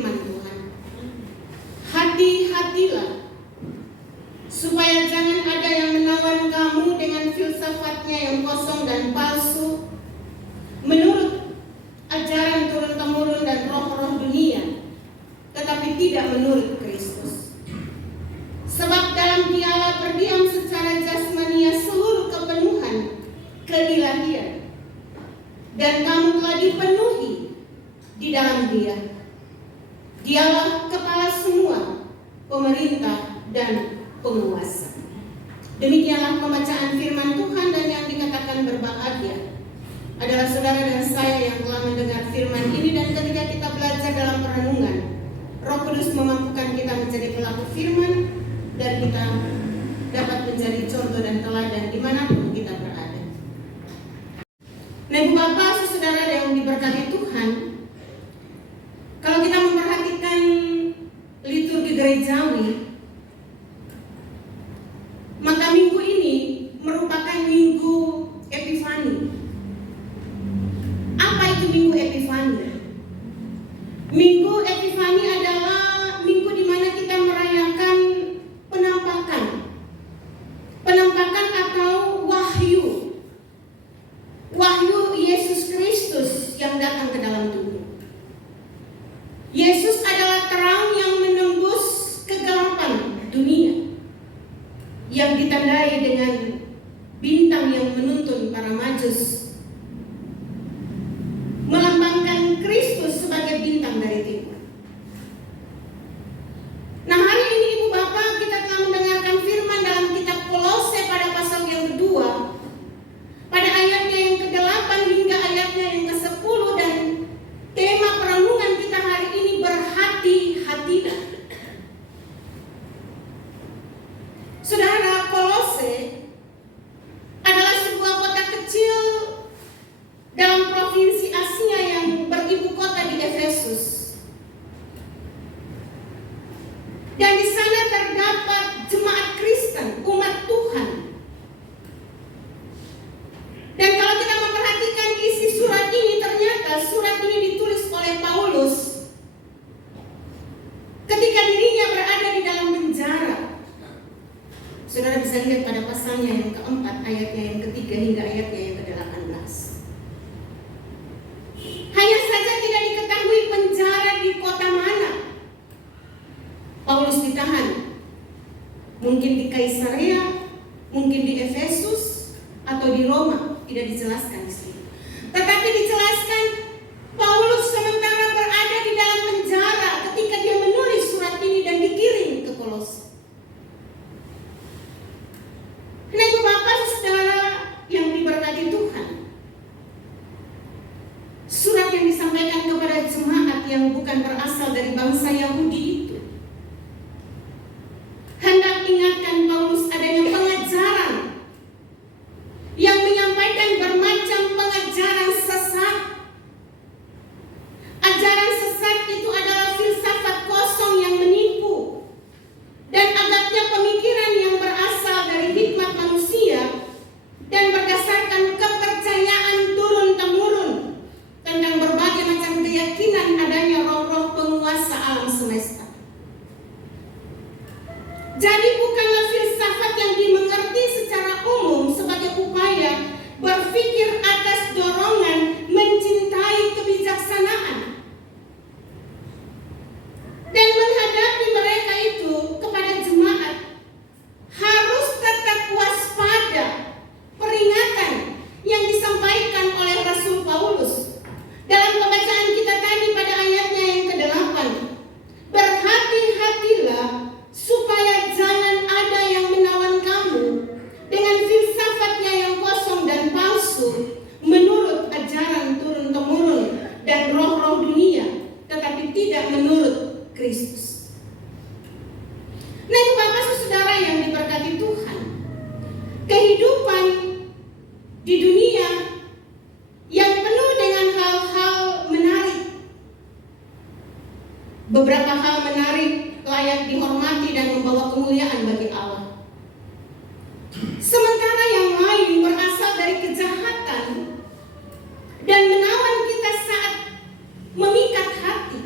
firman Tuhan. Hati-hatilah supaya jangan ada yang menawan kamu dengan filsafatnya yang kosong dan palsu, menurut ajaran turun-temurun dan roh-roh dunia, tetapi tidak menurut Kristus. Sebab dalam Dialah berdiam secara jasmania seluruh kepenuhan keilahian, dan kamu telah dipenuhi di dalam Dia. Dialah kepala semua pemerintah dan penguasa. Demikianlah pembacaan firman Tuhan, dan yang dikatakan berbahagia adalah saudara dan saya yang telah mendengar firman ini, dan ketika kita belajar dalam perenungan, Roh Kudus memampukan kita menjadi pelaku firman, dan kita dapat menjadi contoh dan teladan dimanapun kita berada. Nah, Ibu Bapak, saudara yang diberkati Tuhan, kalau kita memperhatikan liturgi gerejawi, maka minggu ini merupakan minggu Epifani. Apa itu minggu Epifani? Minggu Epifani adalah minggu di mana kita merayakan penampakan atau wahyu Yesus Kristus yang datang ke dalam tubuh. Yesus adalah terang yang menembus kegelapan dunia, yang ditandai dengan bintang yang menuntun para majus, melambangkan Kristus sebagai bintang dari timur. Nah, hari ini Ibu Bapak, kita telah mendengarkan firman dalam kitab Kolose pada pasal yang kedua, pada ayatnya yang ke-8 hingga ayatnya yang ke-10, dan tema perenungan kita hari ini berhati-hatilah. Saudara, Kolose adalah sebuah kota kecil dalam provinsi Asia yang beribu kota di Efesus. Dan di sana terdapat jemaat Kristen, umat Tuhan. Dan kalau kita memperhatikan isi surat ini, ternyata surat ini ditulis oleh Paulus ketika dirinya berada di dalam penjara. Saudara bisa lihat pada pasalnya yang keempat, ayatnya yang ketiga hingga ayatnya yang ke-18. Hanya saja tidak diketahui penjara di kota mana Paulus ditahan. Mungkin di Kaisarea, mungkin di Efesus, atau di Roma. Tidak dijelaskan di sini. Tetapi dijelaskan Paulus sementara berada di dalam penjara ketika dia menulis surat ini dan dikirim ke Kolose. Nah, Ibu Bapak, saudara yang diberkati Tuhan, surat yang disampaikan kepada jemaat yang bukan berasal dari bangsa Yahudi itu hendak ingatkan Paulus adanya pengajaran yang menyampaikan bermacam pengajaran sesat. Ajaran sesat itu adalah filsafat kosong yang menipu, dan agaknya pemikiran yang berasal dari hikmat manusia dan berdasarkan kepercayaan turun-temurun tentang berbagai macam keyakinan adanya roh-roh penguasa alam semesta. Jadi bukanlah filsafat yang dimengerti secara umum sebagai upaya berpikir atas dorongan mencintai kebijaksanaan. Dan menghadapi mereka itu, kepada jemaat harus tetap waspada. Peringatan yang disampaikan oleh Rasul Paulus dalam pembacaan kita tadi pada ayatnya yang ke-8, berhati-hatilah supaya jangan ada yang menawan kamu dengan filsafatnya yang kosong dan palsu, menurut ajaran turun-temurun dan roh-roh dunia, tetapi tidak menurut Kristus. Nah, Ibu Bapak saudara yang diberkati Tuhan, kehidupan di dunia yang penuh dengan hal-hal menarik. Beberapa hal menarik layak dihormati dan membawa kemuliaan bagi Allah. Sementara yang lain berasal dari kejahatan dan menawan kita saat memikat hati.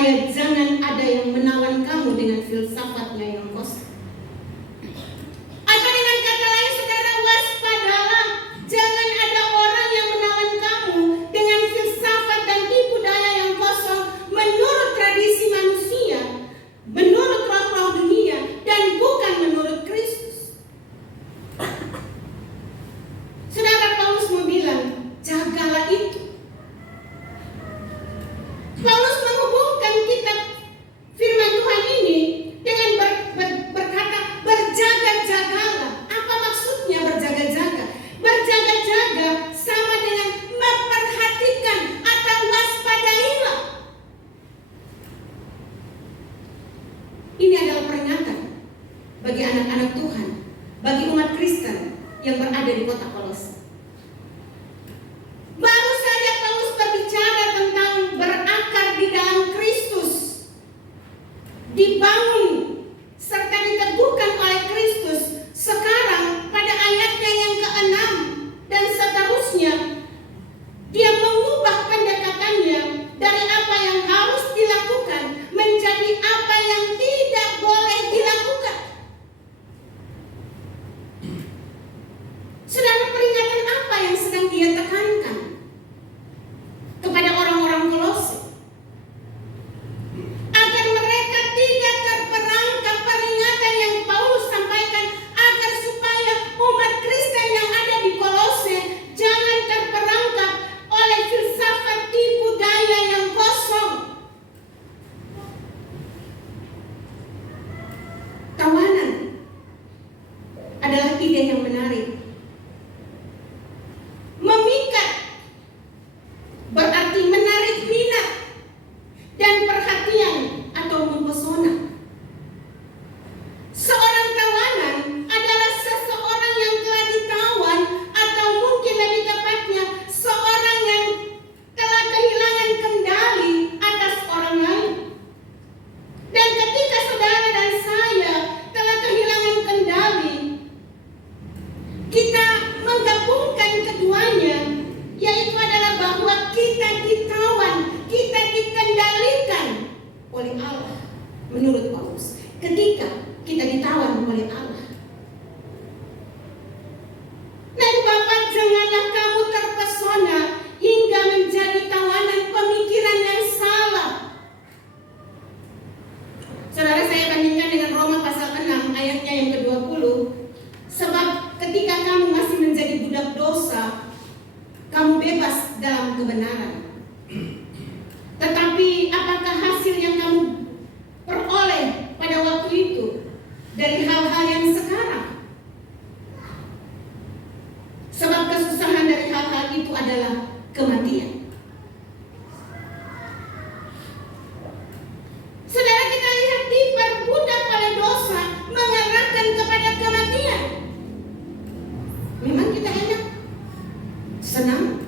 supaya jangan ada yang menawan kamu dengan filsafatnya yang kosong. Atau dengan kata lain, saudara, waspadalah, jangan ada orang yang menawan kamu dengan filsafat dan tipu daya yang kosong menurut tradisi manusia, menurut roh-roh dunia, dan bukan menurut Kristus. Saudara, Paulus mau bilang, jagalah itu. Paulus menghubungkan kitab firman Tuhan ini dengan berkata berjaga-jagalah. Apa maksudnya berjaga-jaga? Berjaga-jaga sama dengan memperhatikan atau waspadailah. Ini adalah peringatan bagi anak-anak Tuhan, bagi umat Kristen yang berada di kota Kolose. Baru saja Paulus berbicara tentang berakar di dalam Kristus, dibangun serta diteguhkan oleh Kristus. Sekarang pada ayatnya yang ke-6 dan seterusnya, dia mengubah pendekatannya dari apa yang harus dilakukan menjadi apa yang tidak boleh dilakukan. Saudara, peringatan apa yang sedang dia tekankan kepada orang-orang Kolose? Agar mereka tidak terperangkap peringatan yang Paulus sampaikan, agar supaya umat Kristen yang ada di Kolose jangan terperangkap oleh filsafat tipu daya yang kosong. Tawanan adalah ide yang menarik. Memikat berarti menarik minat dan perhatian atau mempesona. Seorang tawanan adalah seseorang yang telah ditawan, atau mungkin lebih tepatnya seorang yang telah kehilangan kendali atas orang lain. Dan ketika saudara dan saya telah kehilangan kendali, kita menggabungkan keduanya, yaitu adalah bahwa kita ditawan, kita dikendalikan oleh Allah. Menurut Paulus, ketika kita ditawan oleh Allah. Nah, Bapak, janganlah kamu terpesona hingga menjadi tawanan pemikiran yang salah. Saudara, saya bandingkan dengan Roma pasal 6 ayatnya yang ke-20. Sebab ketika kamu masih menjadi budak dosa, kamu bebas dalam kebenaran. Tetapi apakah hasil yang kamu peroleh pada waktu itu dari hal-hal yang sekarang? Sebab kesusahan dari hal-hal itu adalah kematian. Saudara, kita lihat diperbudak oleh dosa mengarahkan kepada kematian. Memang kita enak, senang.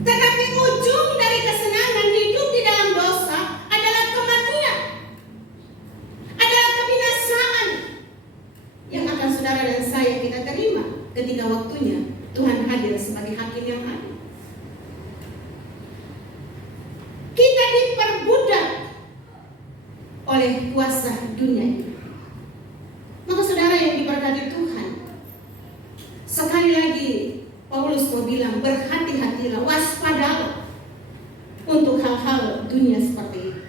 Tetapi ujung dari kesenangan hidup di dalam dosa adalah kematian, adalah kebinasaan yang akan saudara dan saya kita terima ketika waktunya Tuhan hadir sebagai hakim yang adil. Kita diperbudak oleh kuasa dunia ini. Maka saudara yang diberkati Tuhan, sekali lagi Paulus mau bilang, berhati-hatilah, waspadalah untuk hal-hal dunia seperti ini.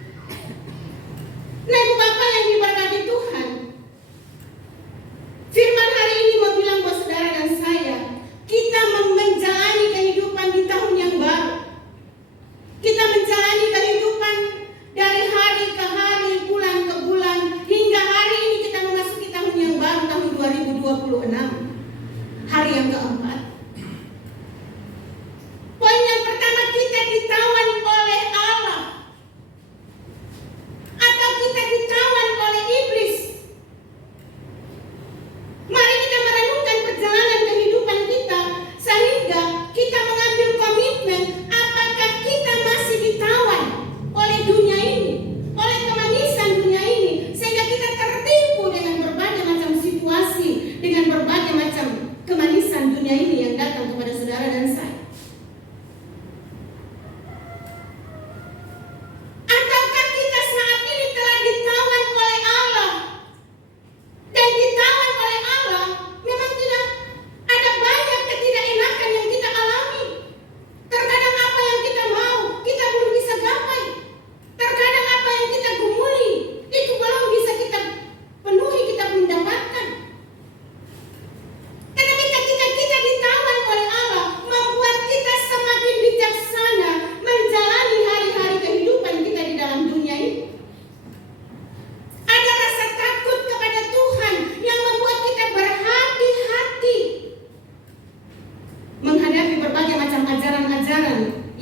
Nah, Ibu Bapak yang diberkati Tuhan, firman hari ini mau bilang buat saudara dan saya, kita menjalani kehidupan di tahun yang baru. Kita menjalani kehidupan dari hari ke hari, bulan ke bulan, hingga hari ini kita memasuki tahun yang baru, tahun 2026, hari yang keempat. Poin yang pertama, kita ditawan oleh Allah.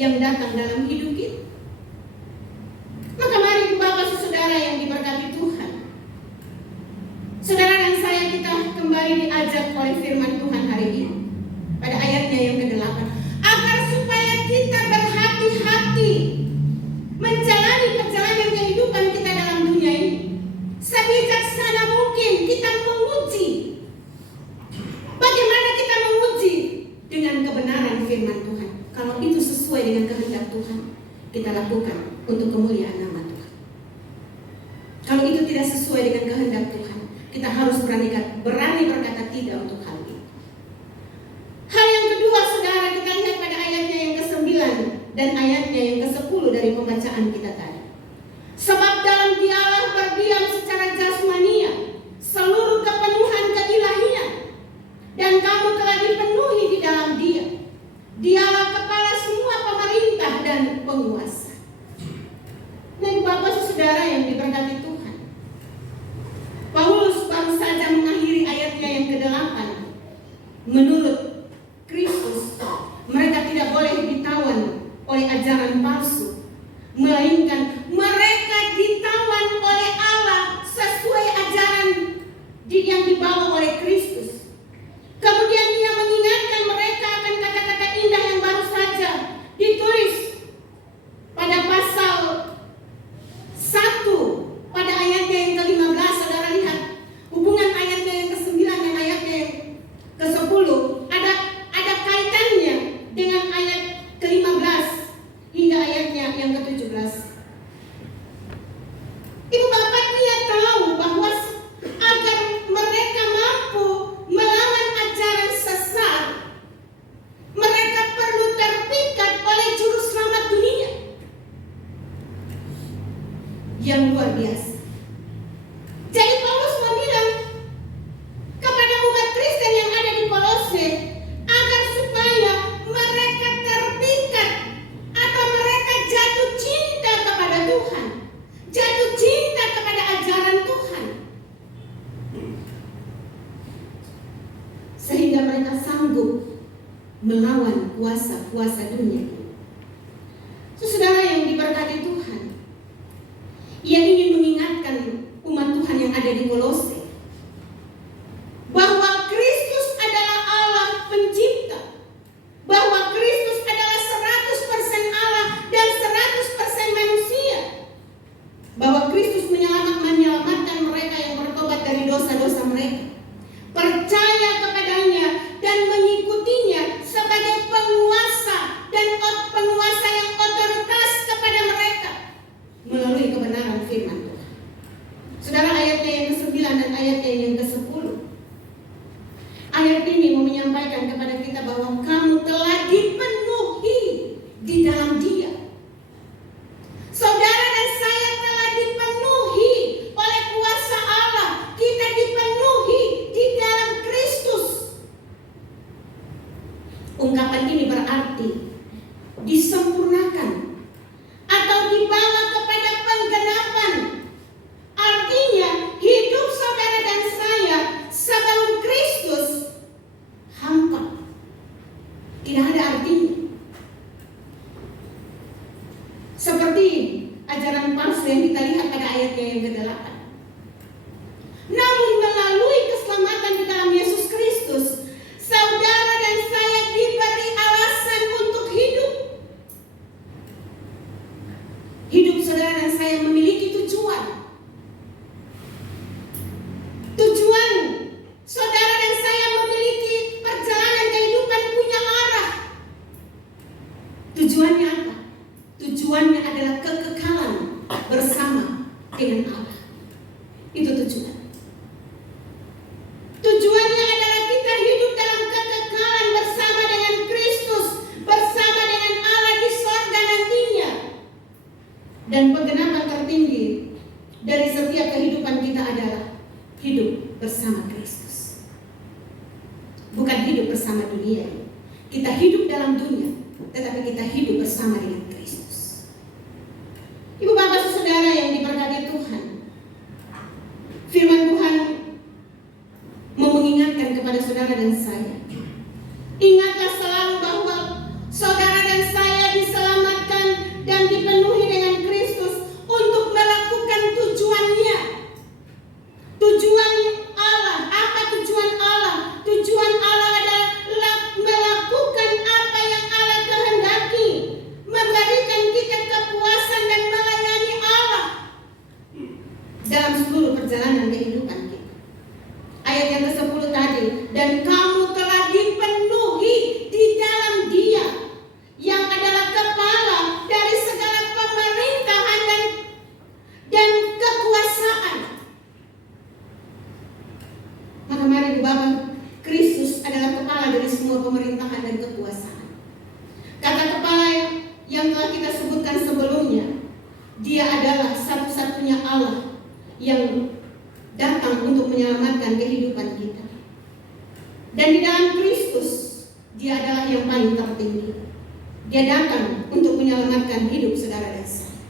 yang datang dalam hidup kita. Maka mari Bapak Saudara yang diberkati Tuhan, saudara dan saya, kita kembali diajak oleh firman Tuhan hari ini pada ayatnya yang ke-8, agar supaya kita berhati-hati menjalani perjalanan kehidupan kita dalam dunia ini. Sebijaksana mungkin kita menguji. Bagaimana kita menguji? Dengan kebenaran firman Tuhan. Kalau itu sesuai dengan kehendak Tuhan, kita lakukan untuk kemuliaan nama Tuhan. Kalau itu tidak sesuai dengan kehendak Tuhan, kita harus berani berkata tidak untuk hal itu. Hal yang kedua, saudara, kita lihat pada ayatnya yang ke-9 dan ayatnya yang ke-10 dari pembacaan kita tadi. Sebab dalam Dialah berdiam secara jasmania seluruh kepenuhan keilahian, dan kamu telah dipenuhi di dalam Dia. Dialah kepala semua pemerintah dan penguasa. Nah, Bapak Saudara yang diberkati Tuhan, Paulus baru saja mengakhiri ayatnya yang ke-8. Menurut Kristus, mereka tidak boleh ditawan oleh ajaran palsu, melainkan mereka ditawan oleh Allah sesuai ajaran yang dibawa oleh Kristus. Kemudian Dia mengingatkan mereka akan kata-kata indah yang baru saja ditulis pada pasal 1 pada ayatnya yang ke-15. Saudara lihat hubungan ayatnya yang ke-9 dan ayatnya yang ke-10, ada kaitannya dengan ayat ke-15 hingga ayatnya yang ke-17. Ibu bapak, dia tahu bahwa agar mereka mampu melawan ajaran sesat, mereka perlu terpikat oleh juru selamat dunia yang luar biasa. Jadi Paulus mau bilang kepada umat Kristen yang ada di Kolose, agar supaya mereka terpikat atau mereka jatuh cinta kepada Tuhan, jatuh cinta kepada ajaran Tuhan, sehingga mereka sanggup melawan kuasa-kuasa dunia. Saudara yang diberkati Tuhan, ia ingin mengingatkan umat Tuhan yang ada di Kolose bahwa Kristus adalah Allah pencipta, bahwa Kristus adalah 100% Allah dan 100% manusia, bahwa Kristus menyelamatkan mereka yang bertobat dari dosa-dosa mereka, percaya kepadanya dan mengikutinya sebagai penguasa dan penguasa yang otoritas kepada mereka melalui kebenaran firman Tuhan. Saudara, ayatnya yang ke-9 dan ayatnya yang ke-10, ayat ini mau menyampaikan kepada kita bahwa kamu telah dipenuhi di dalam Dia. Saudara dan saya telah dipenuhi oleh kuasa Allah. Kita dipenuhi di dalam Kristus. Ungkapan ini berarti disempurnakan atau dibawa kepada penggenapan. Artinya hidup saudara dan saya sebelum Kristus hampa, tidak ada artinya. Seperti ajaran palsu yang kita lihat pada ayatnya yang ke-8. Namun melalui keselamatan di dalam Yesus Kristus, saudara dan saya diberi alasan untuk hidup. Hidup saudara dan saya memiliki tujuan. Tujuan saudara dan saya memiliki perjalanan kehidupan punya arah. Tujuannya apa? Tujuannya adalah kekekalan bersama dengan Allah. Itu tujuan. Tujuannya adalah kita hidup dalam kekekalan bersama dengan Kristus, bersama dengan Allah di surga nantinya. Dan penggenapan tertinggi dari setiap kehidupan kita adalah hidup bersama Kristus. Bukan hidup bersama dunia. Kita hidup dalam dunia, tetapi kita hidup bersama dengan Kristus. Ibu bapak saudara yang diberkati Tuhan, firman Tuhan mau mengingatkan kepada saudara dan saya, ingatlah selalu bahwa saudara dan saya diselamatkan yang telah kita sebutkan sebelumnya, Dia adalah satu-satunya Allah yang datang untuk menyelamatkan kehidupan kita. Dan di dalam Kristus, Dia adalah yang paling tertinggi. Dia datang untuk menyelamatkan hidup saudara dan saya.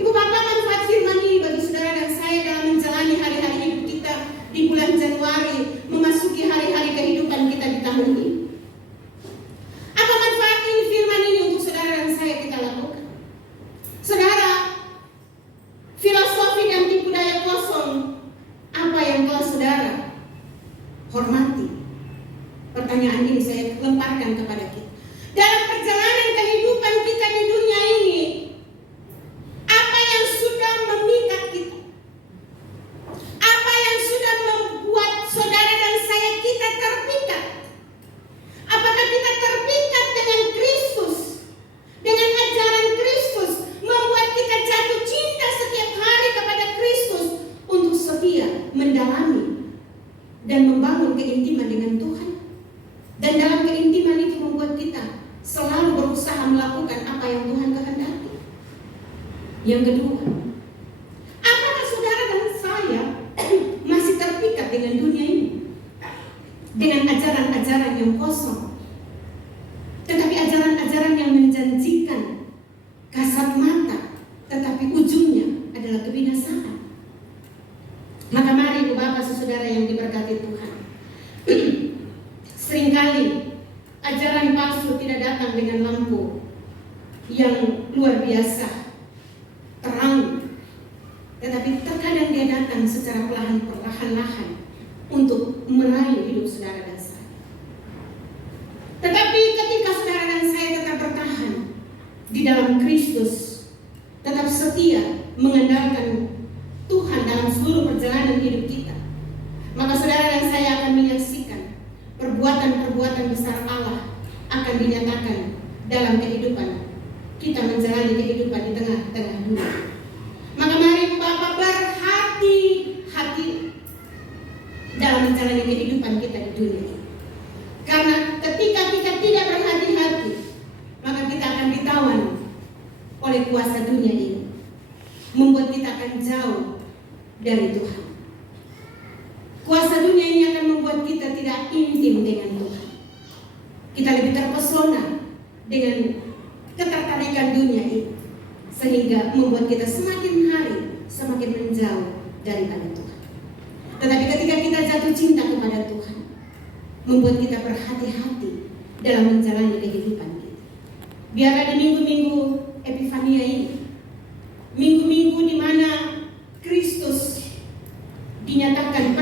Ibu Bapak, manfaat firman ini bagi saudara dan saya dalam menjalani hari-hari hidup kita di bulan Januari, memasuki hari-hari kehidupan kita di tahun ini. Apa manfaat ini firman ini untuk saudara dan saya kita lakukan? Saudara, filosofi dan tipu daya kosong apa yang telah saudara hormati? Pertanyaan ini saya lemparkan kepada kita. Dalam perjalanan kehidupan kita di dunia ini, apa yang sudah memikat kita? Apa yang sudah membuat saudara dan saya kita terpikat? Apakah kita terpikat dengan Kristus? Dengan ajaran Kristus, membuat kita jatuh cinta setiap hari kepada Kristus untuk setia mendalami dan membangun keintiman dengan Tuhan. Dan dalam keintiman itu membuat kita selalu berusaha melakukan apa yang Tuhan kehendaki. Yang kedua, apakah saudara dan saya masih terpikat dengan dunia ini? Dengan ajaran-ajaran yang kosong, tetapi ajaran-ajaran yang menjanjikan kasat mata, tetapi ujungnya adalah kebinasaan. Maka mari Ibu Bapak saudara yang diberkati Tuhan, seringkali ajaran palsu tidak datang dengan lampu yang luar biasa terang, tetapi terkadang dia datang secara perlahan-lahan untuk merayu hidup saudara dan saya. Tetapi ketika saudara dan saya tetap bertahan di dalam Kristus, tetap setia mengandalkan Tuhan dalam seluruh perjalanan hidup kita, maka saudara dan saya akan menyaksikan perbuatan-perbuatan besar Allah akan dinyatakan dalam kehidupan kita menjalani kehidupan di tengah-tengah dunia. Maka mari Bapak berhati-hati dalam menjalani kehidupan kita di dunia. Karena ketika kita tidak berhati-hati, maka kita akan ditawan oleh kuasa dunia ini, membuat kita akan jauh dari Tuhan. Kuasa dunia ini akan membuat kita tidak intim dengan Tuhan. Kita lebih terpesona dengan ketertarikan dunia ini, sehingga membuat kita semakin hari semakin menjauh daripada Tuhan. Tetapi ketika kita jatuh cinta kepada Tuhan, membuat kita berhati-hati dalam menjalani kehidupan kita. Biarlah di minggu-minggu Epifania ini, minggu-minggu di mana Kristus dinyatakan,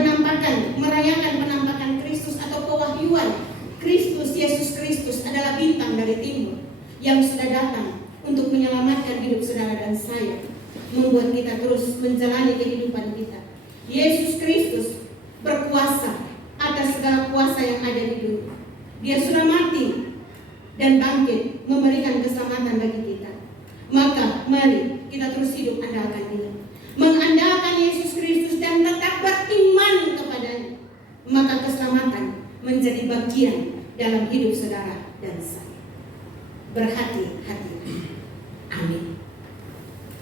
merayakan penampakan Kristus atau pewahyuan Kristus, Yesus Kristus adalah bintang dari timur yang sudah datang untuk menyelamatkan hidup saudara dan saya, membuat kita terus menjalani kehidupan kita. Yesus Kristus berkuasa atas segala kuasa yang ada di dunia. Dia sudah mati dan bangkit memberikan keselamatan bagi kita. Maka mari kita terus hidup andalkan Dia, mengandalkan Yesus Kristus dan tetap beriman kepadanya. Maka keselamatan menjadi bagian dalam hidup saudara dan saya. Berhati-hati. Amin.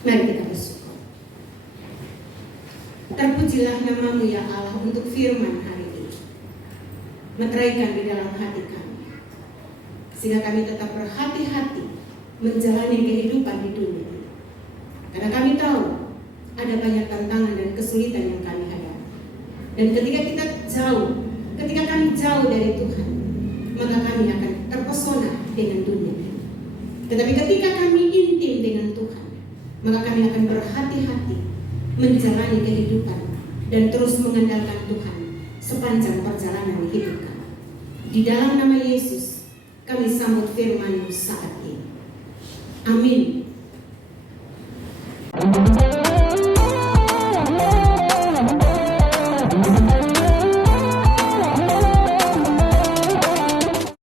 Mari kita bersyukur. Terpujilah nama-Mu ya Allah untuk firman hari ini, meteraikan di dalam hati kami, sehingga kami tetap berhati-hati menjalani kehidupan di dunia ini. Karena kami tahu ada banyak tantangan dan kesulitan yang kami hadapi. Dan ketika kami jauh dari Tuhan, maka kami akan terpesona dengan dunia ini. Tetapi ketika kami intim dengan Tuhan, maka kami akan berhati-hati menjalani kehidupan dan terus mengandalkan Tuhan sepanjang perjalanan hidup kami. Di dalam nama Yesus, kami sambut firman-Mu saat ini. Amin.